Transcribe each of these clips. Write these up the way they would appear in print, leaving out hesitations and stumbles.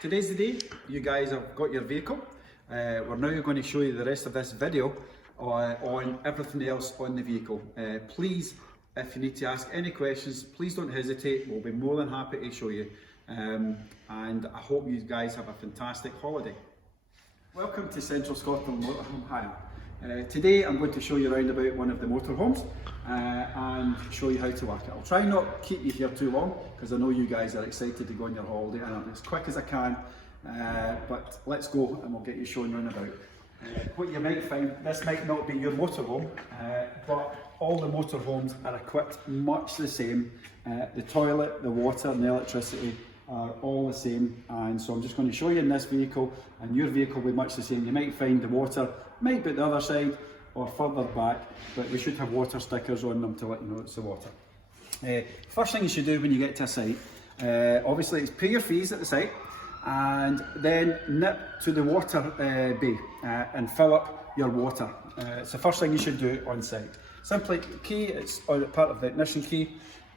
Today's the day. You guys have got your vehicle. We're now going to show you the rest of this video on everything else on the vehicle. Please, if you need to ask any questions, please don't hesitate. We'll be more than happy to show you. And I hope you guys have a fantastic holiday. Welcome to Central Scotland Motorhome Hire. Today I'm going to show you around about one of the motorhomes and show you how to work it. I'll try not keep you here too long because I know you guys are excited to go on your holiday, and I'm as quick as I can, but let's go and we'll get you shown round about. What you might find, this might not be your motorhome, but all the motorhomes are equipped much the same. The toilet, the water and the electricity are all the same, and so I'm just going to show you in this vehicle, and your vehicle will be much the same. You might find the water might be the other side or further back, but we should have water stickers on them to let you know it's the water. First thing you should do when you get to a site, obviously is pay your fees at the site and then nip to the water bay and fill up your water. It's the first thing you should do on site. Simply key, it's part of the ignition key,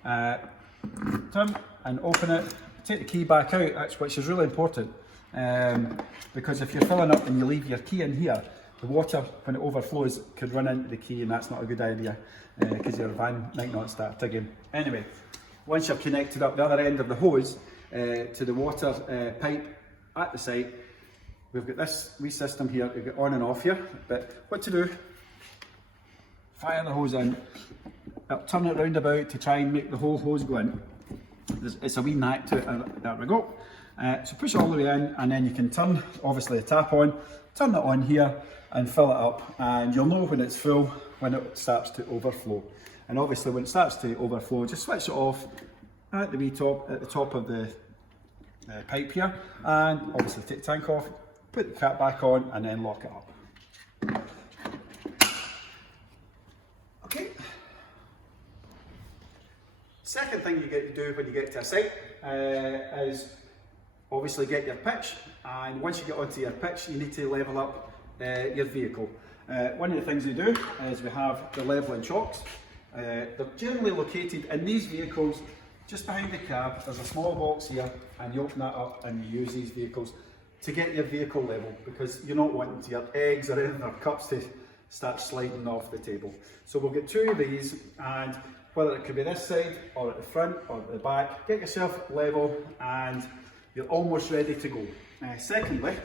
turn and open it, take the key back out, which is really important, because if you're filling up and you leave your key in here, the water, when it overflows, could run into the key, and that's not a good idea because your van might not start digging. Anyway, once you've connected up the other end of the hose to the water pipe at the site, we've got this wee system here to get on and off here. But what to do, fire the hose in, turn it round about to try and make the whole hose go in. It's a wee knack to it, there we go. So push it all the way in, and then you can turn, obviously, the tap on, turn it on here and fill it up, and you'll know when it's full when it starts to overflow. And obviously when it starts to overflow, just switch it off at the top of the pipe here, and obviously take the tank off, put the cap back on, and then lock it up. Okay. Second thing you get to do when you get to a site is obviously get your pitch, and once you get onto your pitch you need to level up your vehicle. One of the things we do is we have the levelling chocks. They're generally located in these vehicles just behind the cab. There's a small box here, and you open that up and you use these vehicles to get your vehicle level, because you're not wanting your eggs or anything or cups to start sliding off the table. So we'll get two of these, and whether it could be this side or at the front or at the back, get yourself level and you're almost ready to go. Thirdly,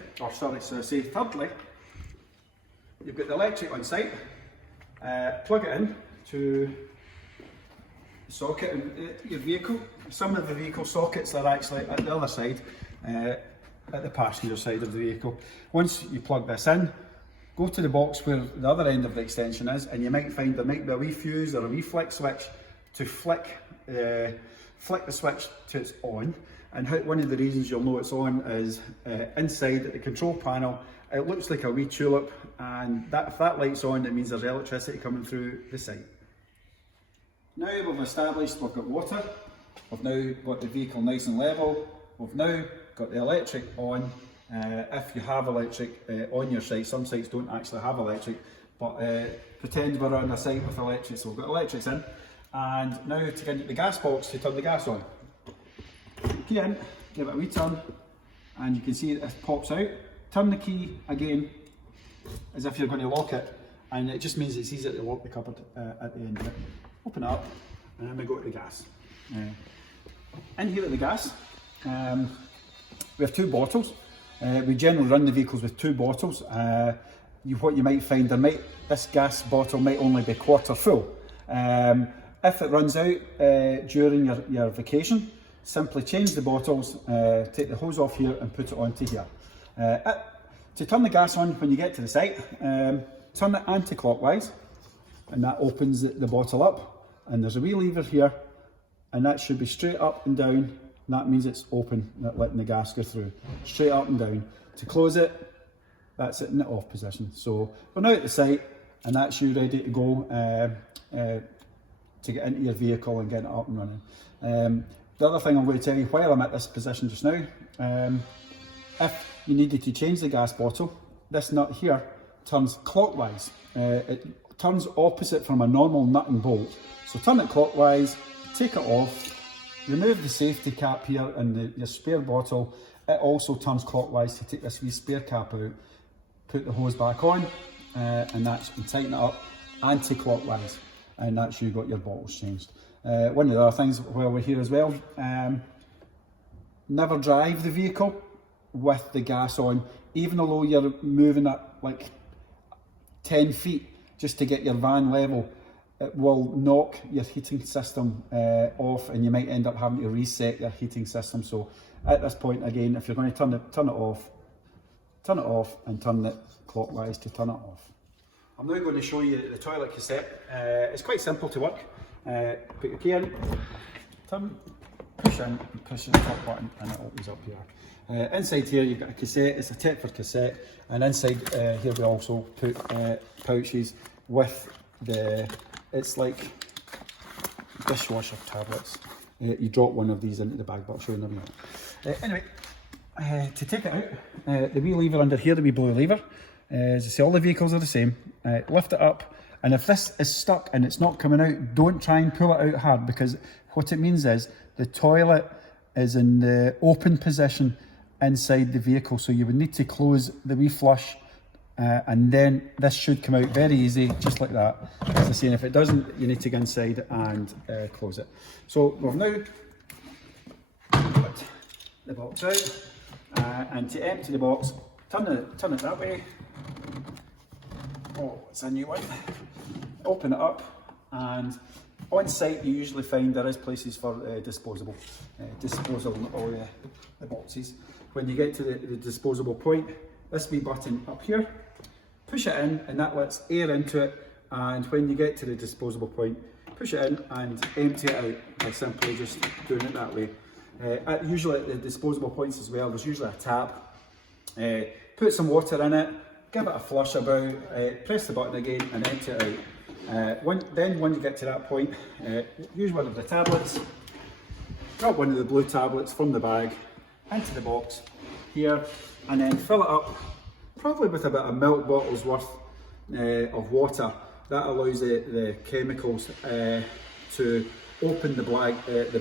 you've got the electric on site. Plug it in to the socket in your vehicle. Some of the vehicle sockets are actually at the other side, at the passenger side of the vehicle. Once you plug this in, go to the box where the other end of the extension is, and you might find there might be a wee fuse or a wee flick switch to flick the switch to its on. And one of the reasons you'll know it's on is inside at the control panel, it looks like a wee tulip, and if that light's on, it means there's electricity coming through the site. Now we've established we've got water, we've now got the vehicle nice and level, we've now got the electric on. If you have electric on your site, some sites don't actually have electric, but pretend we're on a site with electric, so we've got electrics in. And now to get into the gas box to turn the gas on. Key in, give it a wee turn, and you can see it pops out. Turn the key again as if you're going to lock it, and it just means it's easier to lock the cupboard at the end of it. Open it up, and then we go to the gas. In here at the gas, we have two bottles. We generally run the vehicles with two bottles. What you might find, this gas bottle might only be quarter full. If it runs out during your vacation, simply change the bottles, take the hose off here and put it onto here. To turn the gas on when you get to the site, turn it anti-clockwise, and that opens the bottle up, and there's a wee lever here, and that should be straight up and down, and that means it's open, letting the gas go through. Straight up and down. To close it, that's it in the off position. So we're now at the site, and that's you ready to go to get into your vehicle and get it up and running. The other thing I'm going to tell you while I'm at this position just now, if you needed to change the gas bottle, this nut here turns clockwise. It turns opposite from a normal nut and bolt. So turn it clockwise, take it off, remove the safety cap here and your spare bottle, it also turns clockwise to take this wee spare cap out, put the hose back on, and tighten it up anti-clockwise, and that's you got your bottles changed. One of the other things while we're here as well, never drive the vehicle with the gas on, even though you're moving it like 10 feet just to get your van level. It will knock your heating system off, and you might end up having to reset your heating system. So at this point, again, if you're going to turn it off and turn it clockwise to turn it off. I'm now going to show you the toilet cassette. It's quite simple to work. Put your key in, turn, push in, and push the top button, and it opens up here. Inside here you've got a cassette. It's a tip for cassette, and inside here we also put pouches with it's like dishwasher tablets. You drop one of these into the bag, but I'll show you in a minute. Anyway, to take it out, the wee lever under here, the wee blue lever, as I say, all the vehicles are the same. Lift it up, and if this is stuck and it's not coming out, don't try and pull it out hard, because what it means is the toilet is in the open position inside the vehicle, so you would need to close the wee flush, and then this should come out very easy, just like that. As I say, if it doesn't, you need to go inside and close it. So we've now put the box out, and to empty the box, turn it that way. Oh, it's a new one. Open it up, and on site you usually find there is places for disposal of all the boxes. When you get to the disposable point, this wee button up here, push it in, and that lets air into it, and when you get to the disposable point, push it in and empty it out by simply just doing it that way. Usually at the disposable points as well, there's usually a tap. Put some water in it, give it a flush about, press the button again and empty it out. When you get to that point, use one of the tablets, drop one of the blue tablets from the bag into the box here, and then fill it up, probably with about a milk bottle's worth of water. That allows the chemicals to open the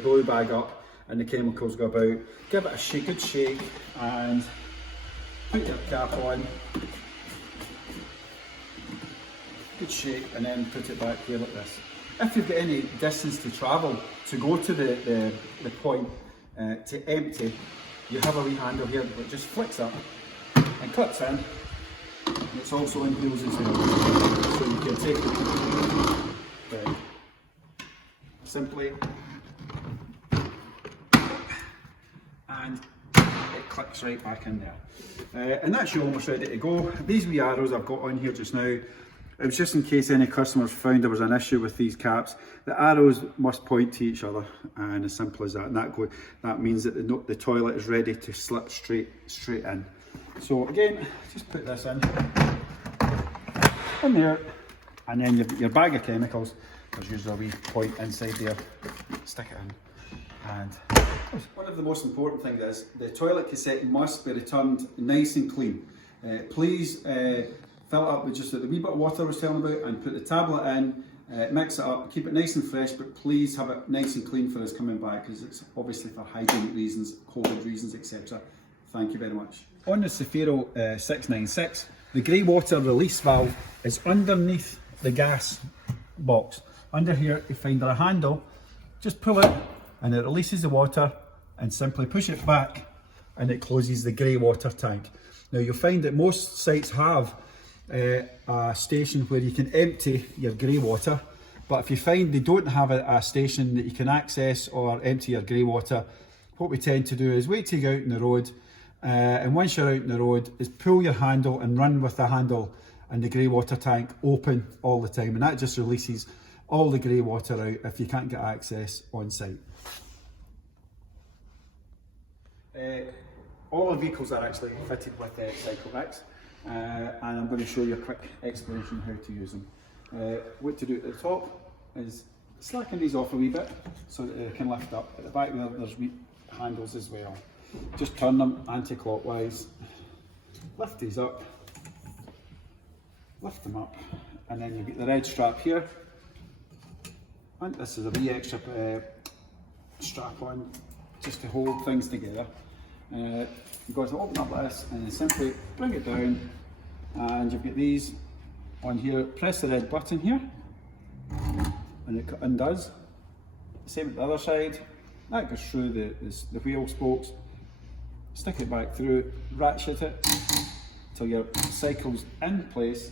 blue bag up, and the chemicals go about. Give it a good shake, and put your cap on. Good shake, and then put it back here like this. If you've got any distance to travel to go to the point to empty, you have a wee handle here that just flicks up and clips in. And it's also in wheels as well, so you can take it simply, and it clicks right back in there. And that's you almost ready to go. These wee arrows I've got on here just now, it was just in case any customers found there was an issue with these caps. The arrows must point to each other, and as simple as that. And that means that the toilet is ready to slip straight in. So again, just put this in there, and then you've got your bag of chemicals. There's usually a wee point inside there. Stick it in, and one of the most important things is the toilet cassette must be returned nice and clean. Please fill it up with just the wee bit of water I was telling about, and put the tablet in, mix it up, keep it nice and fresh, but please have it nice and clean for us coming back, because it's obviously for hygienic reasons, COVID reasons, etc. Thank you very much. On the Zefiro 696, the grey water release valve is underneath the gas box. Under here you find a handle, just pull it and it releases the water, and simply push it back and it closes the grey water tank. Now you'll find that most sites have a station where you can empty your grey water, but if you find they don't have a station that you can access or empty your grey water, what we tend to do is wait till you go out in the road, and once you're out in the road is pull your handle and run with the handle and the grey water tank open all the time, and that just releases all the grey water out if you can't get access on site. All the vehicles are actually fitted with Cycle X, and I'm going to show you a quick explanation how to use them. What to do at the top is slacken these off a wee bit so that they can lift up. At the back there's wee handles as well. Just turn them anti-clockwise, lift these up, lift them up, and then you've got the red strap here. And this is a wee extra strap on just to hold things together. You've got to open up like this and simply bring it down, and you've got these on here. Press the red button here and it undoes. Same at the other side. That goes through the wheel spokes. Stick it back through, ratchet it till your cycle's in place.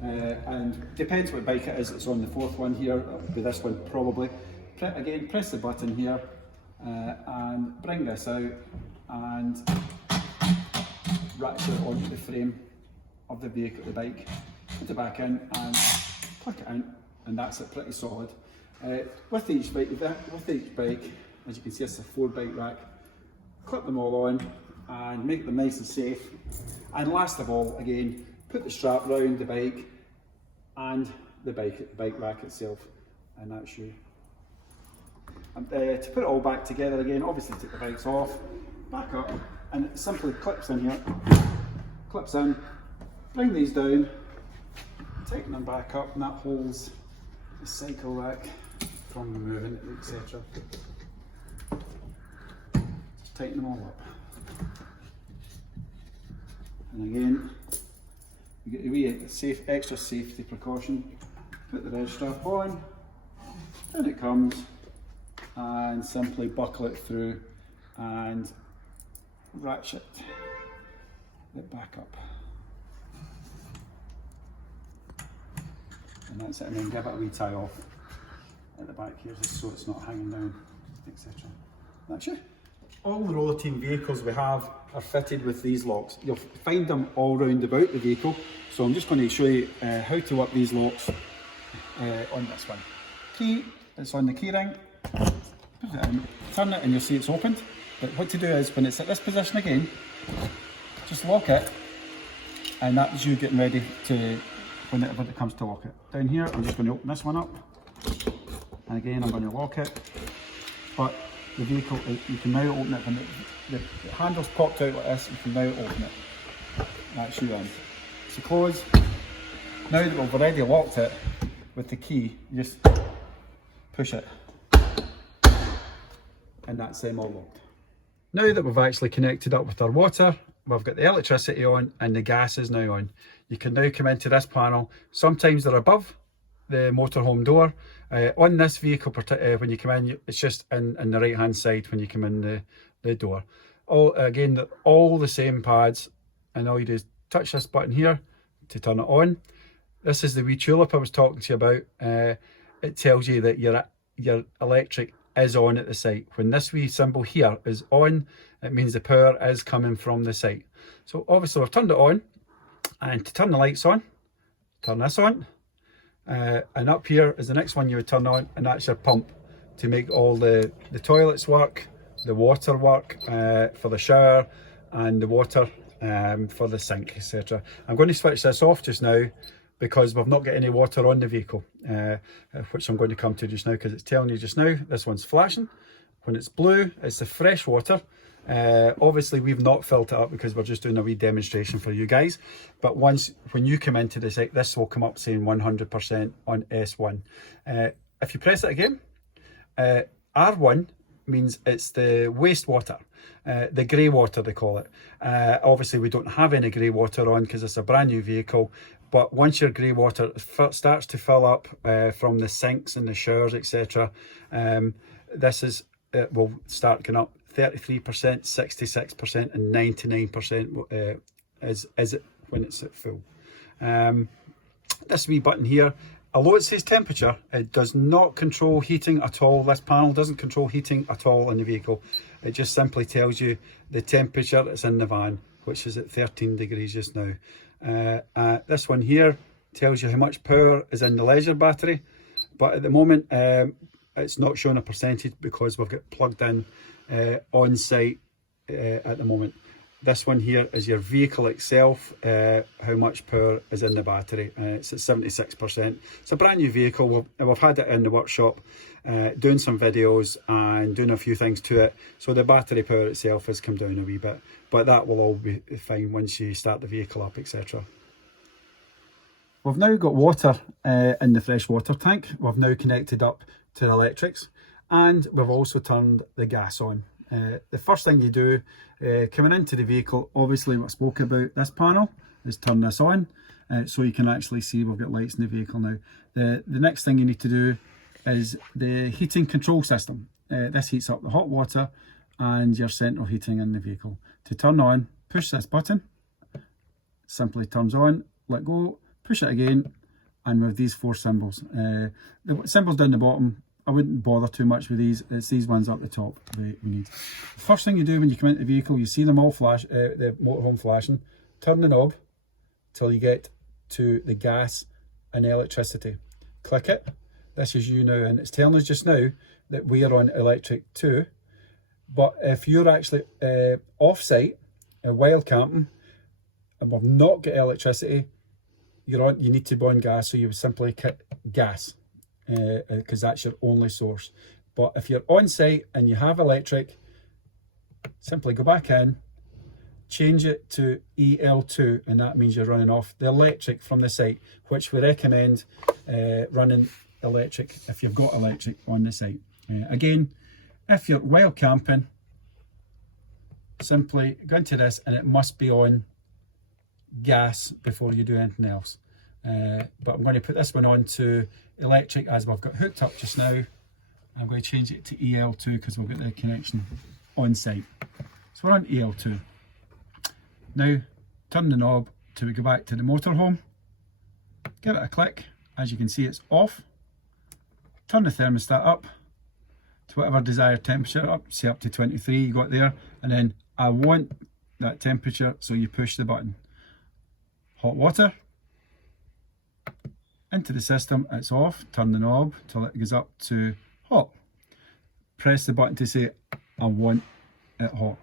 And depends what bike it is. It's on the fourth one here. It'll be this one probably. Again, press the button here and bring this out and ratchet it onto the frame of the vehicle, the bike. Put it back in and plug it in, and that's it. Pretty solid. With each bike, as you can see, it's a 4 bike rack. Clip them all on and make them nice and safe. And last of all, again, put the strap round the bike and the bike rack itself, and that's you. To put it all back together again, obviously take the bikes off, back up, and it simply clips in here, clips in, bring these down, tighten them back up, and that holds the cycle rack from moving, etc. Just tighten them all up. And again, you get a wee extra safety precaution. Put the red strap on, and it comes, and simply buckle it through and ratchet it back up. And that's it, and then give it a wee tie off at the back here just so it's not hanging down, etc. That's it. All the roller team vehicles we have are fitted with these locks. You'll find them all round about the vehicle, so I'm just going to show you how to work these locks on this one. Key, it's on the key ring, put it in, turn it and you'll see it's opened. But what to do is, when it's at this position again, just lock it, and that's you getting ready to, whenever it comes to lock it. Down here, I'm just going to open this one up, and again I'm going to lock it, but the vehicle, you can now open it when the handle's popped out like this. You can now open it. That's you in. So close. Now that we've already locked it with the key, you just push it, and that's them all locked. Now that we've actually connected up with our water, we've got the electricity on and the gas is now on. You can now come into this panel. Sometimes they're above the motorhome door. On this vehicle, when you come in, it's just in the right hand side when you come in the door. Again, they're all the same pads, and all you do is touch this button here to turn it on. This is the wee tulip I was talking to you about. It tells you that your electric is on at the site. When this wee symbol here is on, it means the power is coming from the site. So obviously we've turned it on, and to turn the lights on, turn this on. And up here is the next one you would turn on, and that's your pump to make all the toilets work, the water work for the shower, and the water for the sink, etc. I'm going to switch this off just now because we've not got any water on the vehicle, which I'm going to come to just now, because it's telling you just now this one's flashing. When it's blue, it's the fresh water. Obviously we've not filled it up because we're just doing a wee demonstration for you guys, but when you come into the site, this will come up saying 100% on S1. If you press it again, R1 means it's the wastewater, the grey water they call it. Obviously we don't have any grey water on because it's a brand new vehicle, but once your grey water starts to fill up from the sinks and the showers, etc., it will start going up 33%, 66% and 99% is it when it's at full. This wee button here, although it says temperature, it does not control heating at all. This panel doesn't control heating at all in the vehicle. It just simply tells you the temperature that's in the van, which is at 13 degrees just now. This one here tells you how much power is in the leisure battery, but at the moment it's not showing a percentage because we've got plugged in on site at the moment. This one here is your vehicle itself, how much power is in the battery. It's at 76%. It's a brand new vehicle. We've had it in the workshop doing some videos and doing a few things to it, so the battery power itself has come down a wee bit, but that will all be fine once you start the vehicle up, etc. We've now got water in the fresh water tank. We've now connected up to the electrics, and we've also turned the gas on. The first thing you do coming into the vehicle, obviously what I spoke about this panel, is turn this on so you can actually see we've got lights in the vehicle now. The next thing you need to do is the heating control system. This heats up the hot water and your central heating in the vehicle. To turn on, push this button, simply turns on, let go, push it again, and with these 4 symbols. The symbols down the bottom, I wouldn't bother too much with these. It's these ones up the top we need. The first thing you do when you come into the vehicle, you see them all flash, the motorhome flashing. Turn the knob till you get to the gas and electricity. Click it. This is you now, and it's telling us just now that we are on electric 2. But if you're actually off-site while camping and we've not got electricity, you need to be on gas, so you would simply click gas. Because that's your only source. But if you're on site and you have electric, simply go back in, change it to EL2, and that means you're running off the electric from the site, which we recommend running electric if you've got electric on the site. Again, if you're while camping, simply go into this, and it must be on gas before you do anything else. But I'm going to put this one on to electric as we've got hooked up just now. I'm going to change it to EL2 because we've got the connection on site. So we're on EL2. Now turn the knob till we go back to the motorhome. Give it a click. As you can see, it's off. Turn the thermostat up to whatever desired temperature, say up to 23 you got there, and then I want that temperature, so you push the button. Hot water into the system, it's off. Turn the knob till it goes up to hot. Press the button to say I want it hot,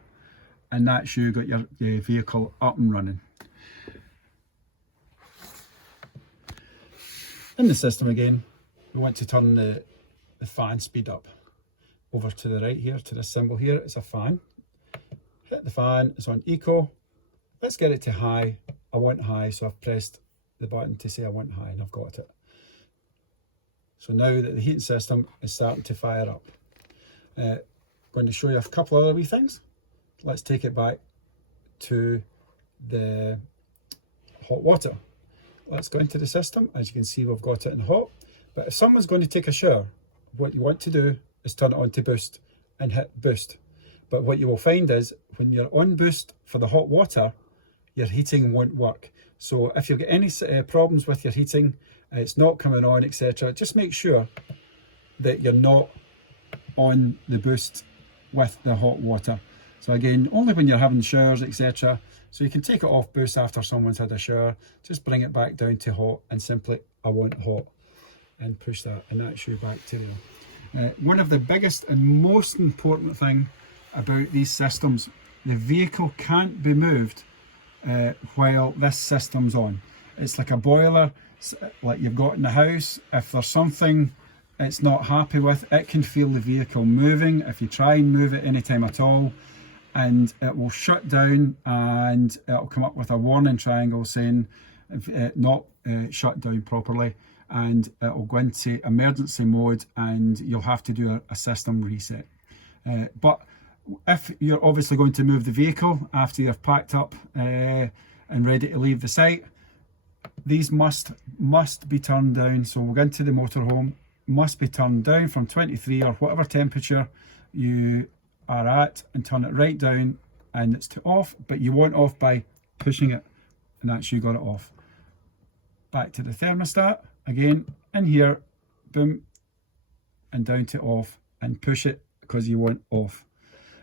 and that's you got your vehicle up and running. In the system again, we want to turn the fan speed up. Over to the right here, to this symbol here, it's a fan. Hit the fan, it's on eco. Let's get it to high. I want high, so I've pressed the button to say I want high, and I've got it. So now that the heating system is starting to fire up. Going to show you a couple other wee things. Let's take it back to the hot water. Let's go into the system. As you can see, we've got it in hot. But if someone's going to take a shower, what you want to do is turn it on to boost and hit boost. But what you will find is when you're on boost for the hot water, your heating won't work. So if you've got any problems with your heating, it's not coming on, etc., just make sure that you're not on the boost with the hot water. So again, only when you're having showers, etc. So you can take it off boost after someone's had a shower, just bring it back down to hot and simply I want hot, and push that, and that's you back to there. One of the biggest and most important thing about these systems, the vehicle can't be moved while this system's on. It's like a boiler, like you've got in the house. If there's something it's not happy with, it can feel the vehicle moving. If you try and move it anytime at all, and it will shut down, and it'll come up with a warning triangle saying not shut down properly, and it'll go into emergency mode, and you'll have to do a system reset. But if you're obviously going to move the vehicle after you're packed up and ready to leave the site, these must be turned down. So we'll go into the motorhome, must be turned down from 23 or whatever temperature you are at, and turn it right down, and it's to off, but you want off by pushing it, and that's you got it off. Back to the thermostat again, in here, boom, and down to off, and push it because you want off.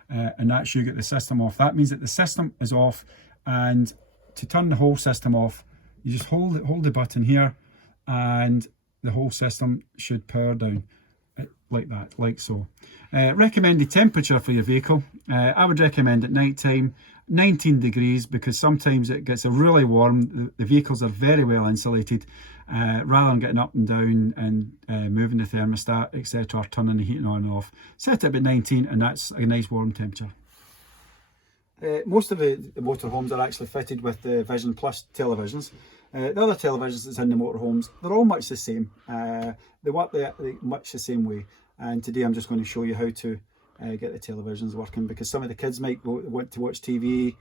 And that's you get the system off. That means that the system is off, and to turn the whole system off, you just hold the button here, and the whole system should power down like that, like so. Recommended temperature for your vehicle, I would recommend at night time 19 degrees, because sometimes it gets really warm. The vehicles are very well insulated. Rather than getting up and down and moving the thermostat, etc., or turning the heating on and off, set it at 19, and that's a nice warm temperature. Most of the motorhomes are actually fitted with the Vision Plus televisions. The other televisions that's in the motorhomes, they're all much the same. They work much the same way, and today I'm just going to show you how to get the televisions working, because some of the kids might want to watch TV,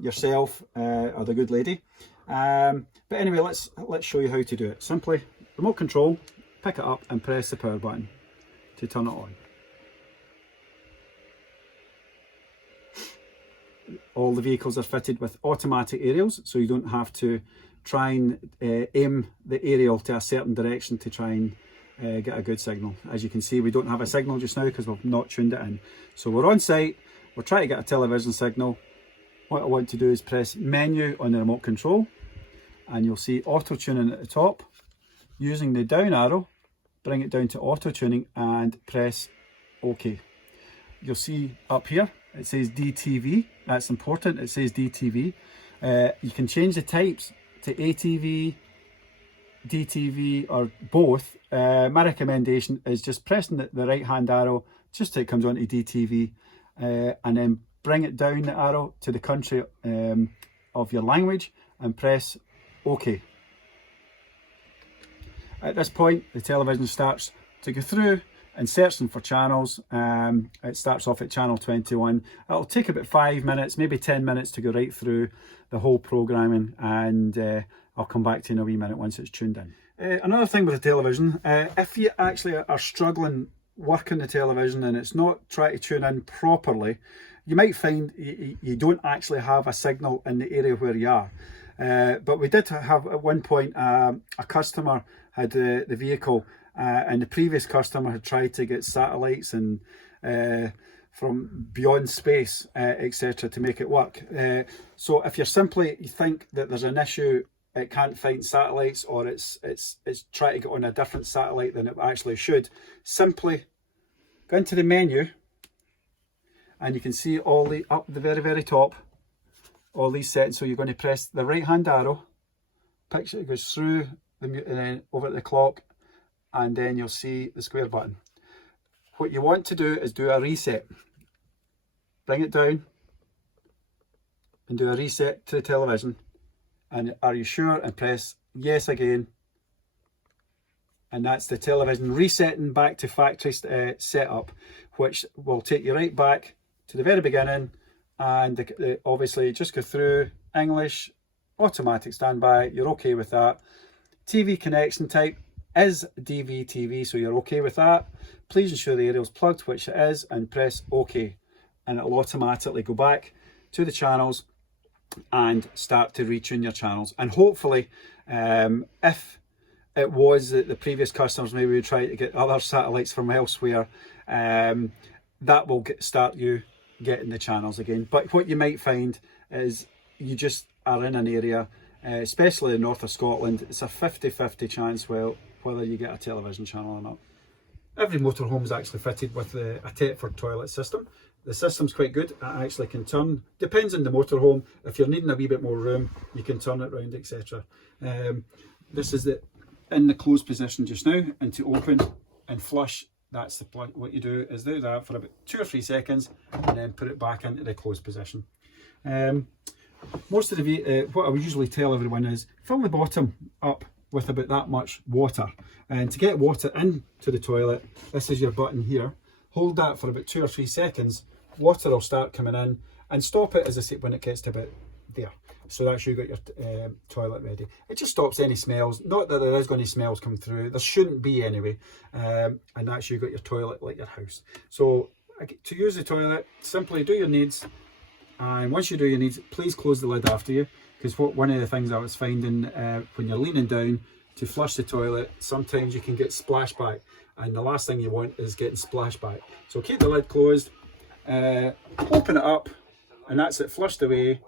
yourself or the good lady. But anyway, let's show you how to do it. Simply remote control, pick it up and press the power button to turn it on. All the vehicles are fitted with automatic aerials, so you don't have to try and aim the aerial to a certain direction to try and get a good signal. As you can see, we don't have a signal just now because we've not tuned it in. So we're on site, we're trying to get a television signal. What I want to do is press menu on the remote control, and you'll see auto tuning at the top. Using the down arrow, bring it down to auto tuning and press OK. You'll see up here it says DTV. That's important, it says DTV. You can change the types to ATV, DTV or both. My recommendation is just pressing the right hand arrow just till it comes onto DTV, and then bring it down the arrow to the country of your language and press OK. At this point the television starts to go through and searching for channels. It starts off at channel 21. It'll take about 5 minutes, maybe 10 minutes to go right through the whole programming, and I'll come back to you in a wee minute once it's tuned in. Another thing with the television, if you actually are struggling working the television and it's not trying to tune in properly, you might find you don't actually have a signal in the area where you are. But we did have at one point a customer had the vehicle, and the previous customer had tried to get satellites and from beyond space, etc., to make it work. So if you think that there's an issue, it can't find satellites, or it's trying to get on a different satellite than it actually should, simply go into the menu, and you can see all the up the very top, all these settings. So you're going to press the right hand arrow, picture it goes through and then over at the clock, and then you'll see the square button. What you want to do is do a reset. Bring it down and do a reset to the television, and are you sure, and press yes again, and that's the television resetting back to factory setup, which will take you right back to the very beginning. And obviously just go through English, automatic standby, you're okay with that. TV connection type is DVTV, so you're okay with that. Please ensure the aerial's plugged, which it is, and press OK, and it'll automatically go back to the channels and start to retune your channels. And hopefully, if it was that the previous customers maybe would try to get other satellites from elsewhere, that will start you getting the channels again. But what you might find is you just are in an area, especially in the north of Scotland, it's a 50-50 chance whether you get a television channel or not. Every motorhome is actually fitted with a Thetford toilet system. The system's quite good. It actually can turn, depends on the motorhome. If you're needing a wee bit more room, you can turn it round, etc. This is in the closed position just now, and to open and flush, that's what you do is do that for about 2 or 3 seconds and then put it back into the closed position. Most of what I would usually tell everyone is fill the bottom up with about that much water, and to get water into the toilet, this is your button here. Hold that for about 2 or 3 seconds, water will start coming in, and stop it, as I say, when it gets to about there. So that's you got your toilet ready. It just stops any smells, not that there is going to smells come through, there shouldn't be anyway, and that's you got your toilet like your house. So to use the toilet, simply do your needs, and once you do your needs, please close the lid after you, because one of the things I was finding when you're leaning down to flush the toilet, sometimes you can get splashback, and the last thing you want is getting splashback. So keep the lid closed, open it up, and that's it flushed away.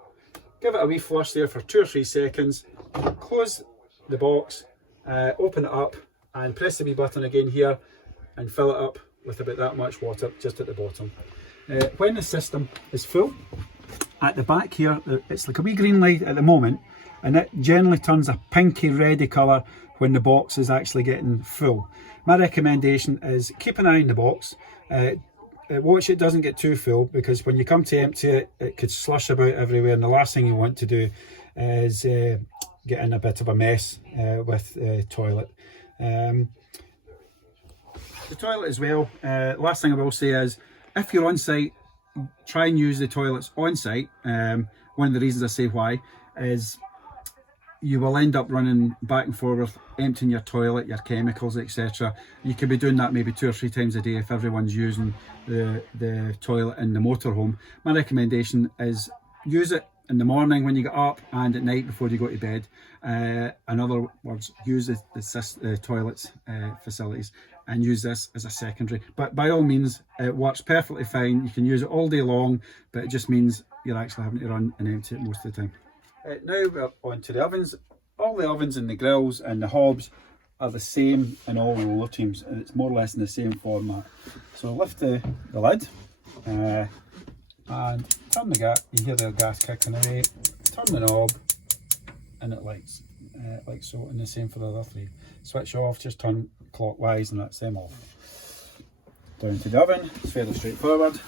Give it a wee flush there for 2 or 3 seconds, close the box, open it up, and press the wee button again here and fill it up with about that much water just at the bottom. When the system is full, at the back here, it's like a wee green light at the moment, and it generally turns a pinky reddy colour when the box is actually getting full. My recommendation is keep an eye on the box. Watch it doesn't get too full, because when you come to empty it, it could slush about everywhere, and the last thing you want to do is get in a bit of a mess with the toilet. The toilet as well, last thing I will say is, if you're on site, try and use the toilets on site. One of the reasons I say why is you will end up running back and forward, emptying your toilet, your chemicals, etc. You could be doing that maybe 2 or 3 times a day if everyone's using the toilet in the motorhome. My recommendation is use it in the morning when you get up and at night before you go to bed. In other words, use the toilets facilities and use this as a secondary. But by all means, it works perfectly fine. You can use it all day long, but it just means you're actually having to run and empty it most of the time. Now we're on to the ovens. All the ovens and the grills and the hobs are the same in all the lower teams, and it's more or less in the same format. So lift the lid and turn the gas. You hear the gas kicking away. Turn the knob and it lights like so, and the same for the other 3. Switch off, just turn clockwise and that's them off. Down to the oven, it's fairly straightforward.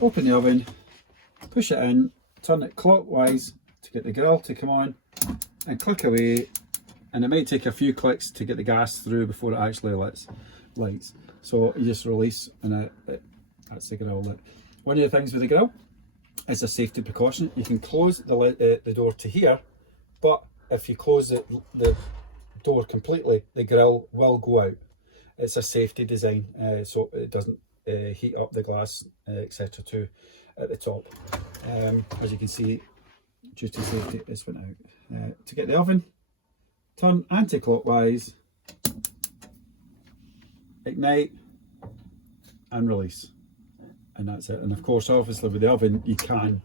Open the oven, push it in, turn it clockwise to get the grill to come on, and click away, and it might take a few clicks to get the gas through before it actually lights. So you just release and that's the grill lit. One of the things with the grill is a safety precaution. You can close the door to here, but if you close the door completely, the grill will go out. It's a safety design, so it doesn't heat up the glass, etc. too at the top. As you can see, due to safety, it's went out. To get the oven, turn anti-clockwise, ignite and release, and that's it. And of course, obviously with the oven, you can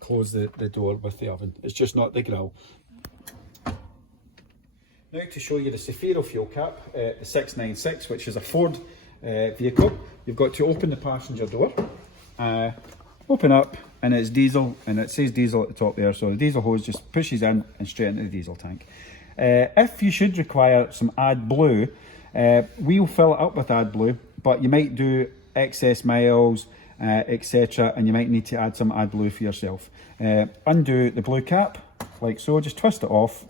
close the door with the oven. It's just not the grill. Now to show you the Zefiro fuel cap, the 696, which is a Ford vehicle. You've got to open the passenger door, open up, and it's diesel, and it says diesel at the top there, so the diesel hose just pushes in and straight into the diesel tank. If you should require some AdBlue, we'll fill it up with AdBlue, but you might do excess miles, etc., and you might need to add some AdBlue for yourself. Undo the blue cap, like so, just twist it off,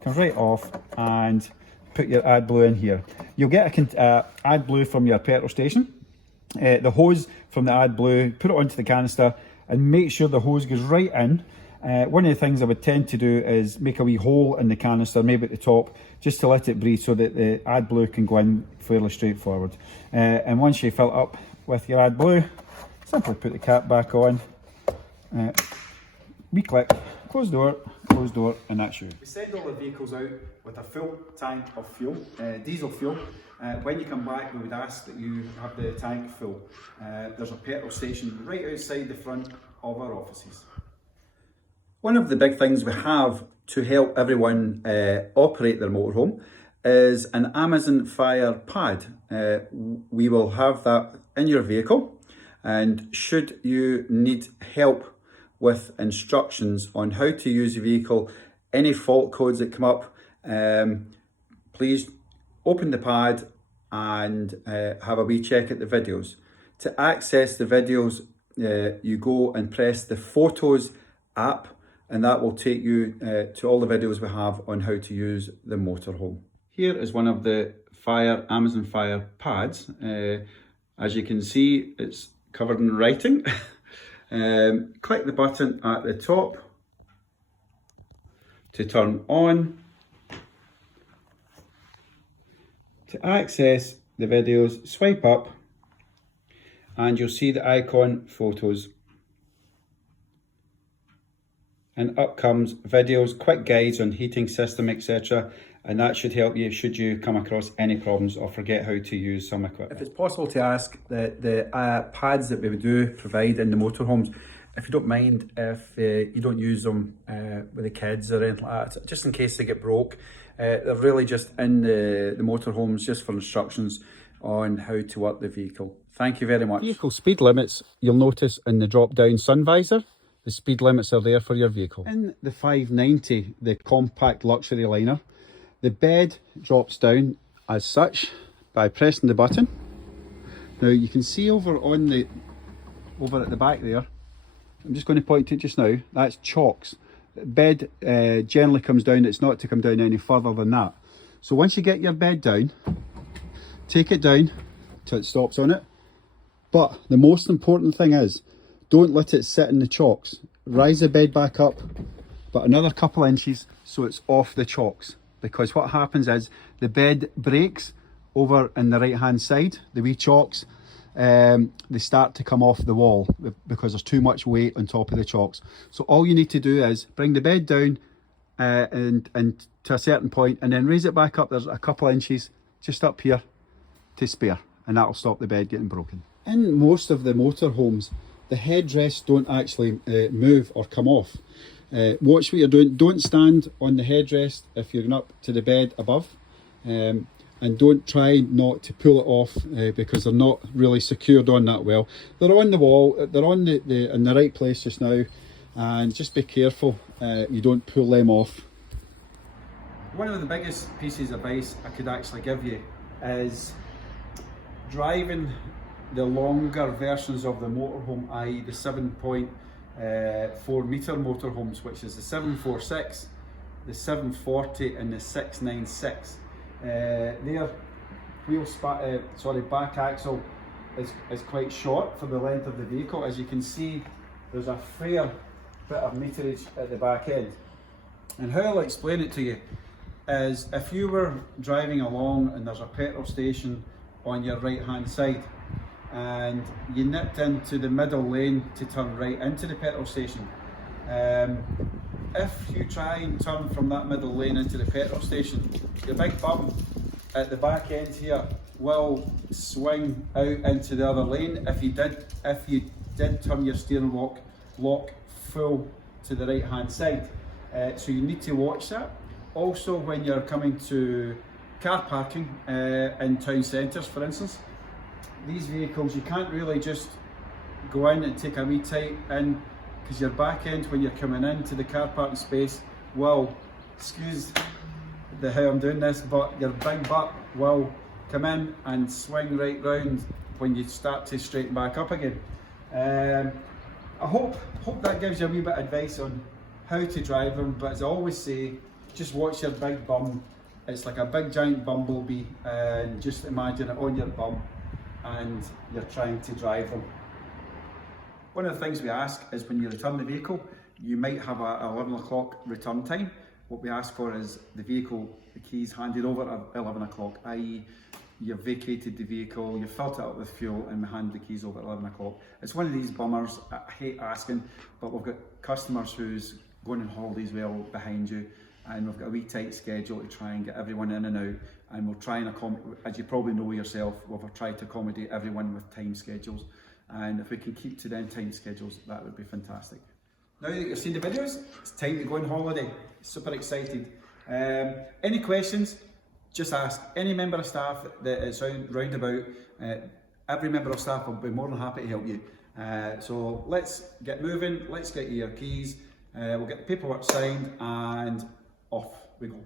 comes right off, and put your AdBlue in here. You'll get a AdBlue from your petrol station. The hose from the AdBlue, put it onto the canister and make sure the hose goes right in. One of the things I would tend to do is make a wee hole in the canister, maybe at the top, just to let it breathe so that the AdBlue can go in fairly straightforward. And once you fill it up with your AdBlue, simply put the cap back on, wee click, close door, and that's you. We send all the vehicles out with a full tank of fuel, diesel fuel. When you come back, we would ask that you have the tank full. There's a petrol station right outside the front of our offices. One of the big things we have to help everyone operate their motorhome is an Amazon Fire pad. We will have that in your vehicle, and should you need help with instructions on how to use the vehicle, any fault codes that come up, please open the pad and have a wee check at the videos. To access the videos, you go and press the Photos app, and that will take you to all the videos we have on how to use the motorhome. Here is one of the Amazon Fire pads. As you can see, it's covered in writing. Click the button at the top to turn on. To access the videos, swipe up and you'll see the icon Photos. And up comes videos, quick guides on heating system, etc. And that should help you should you come across any problems or forget how to use some equipment. If it's possible to ask the pads that we do provide in the motorhomes, if you don't mind if you don't use them with the kids or anything like that, just in case they get broke. They're really just in the motorhomes just for instructions on how to work the vehicle. Thank you very much. Vehicle speed limits, you'll notice in the drop down sun visor, the speed limits are there for your vehicle. In the 590, the compact luxury liner, the bed drops down as such by pressing the button. Now you can see over at the back there, I'm just going to point to it just now, that's chocks. The bed generally comes down, it's not to come down any further than that. So once you get your bed down, take it down till it stops on it. But the most important thing is, don't let it sit in the chocks. Rise the bed back up, but another couple inches so it's off the chocks. Because what happens is the bed breaks over in the right hand side, the wee chocks, they start to come off the wall because there's too much weight on top of the chocks. So all you need to do is bring the bed down and to a certain point, and then raise it back up. There's a couple inches just up here to spare, and that'll stop the bed getting broken. In most of the motorhomes, the headrests don't actually move or come off. Watch what you're doing. Don't stand on the headrest if you're going up to the bed above, and don't try not to pull it off because they're not really secured on that well. They're on the wall, they're on in the right place just now, and just be careful you don't pull them off. One of the biggest pieces of advice I could actually give you is driving the longer versions of the motorhome, i.e. the 7.4 metre motorhomes, which is the 746, the 740 and the 696. Their back axle is quite short for the length of the vehicle. As you can see, there's a fair bit of meterage at the back end. And how I'll explain it to you is, if you were driving along and there's a petrol station on your right hand side, and you nipped into the middle lane to turn right into the petrol station, if you try and turn from that middle lane into the petrol station, the big bum at the back end here will swing out into the other lane if you did turn your steering lock full to the right hand side. So you need to watch that. Also, when you're coming to car parking in town centres, for instance, these vehicles, you can't really just go in and take a wee tight in, because your back end, when you're coming into the car parking space, will, excuse how I'm doing this, but your big butt will come in and swing right round when you start to straighten back up again. I hope that gives you a wee bit of advice on how to drive them, but as I always say, just watch your big bum. It's like a big giant bumblebee, and just imagine it on your bum and you're trying to drive them. One of the things we ask is, when you return the vehicle, you might have a 11 o'clock return time. What we ask for is the vehicle, the keys handed over at 11 o'clock, i.e. you've vacated the vehicle, you've filled it up with fuel, and we hand the keys over at 11 o'clock. It's one of these bummers, I hate asking, but we've got customers who's going on holidays well behind you, and we've got a wee tight schedule to try and get everyone in and out, and we'll try and accommodate, as you probably know yourself, we've tried to accommodate everyone with time schedules, and if we can keep to them time schedules, that would be fantastic. Now that you've seen the videos, it's time to go on holiday. Super excited. Any questions, just ask any member of staff that is round about. Every member of staff will be more than happy to help you. So let's get moving, let's get you your keys, we'll get the paperwork signed, and off we go.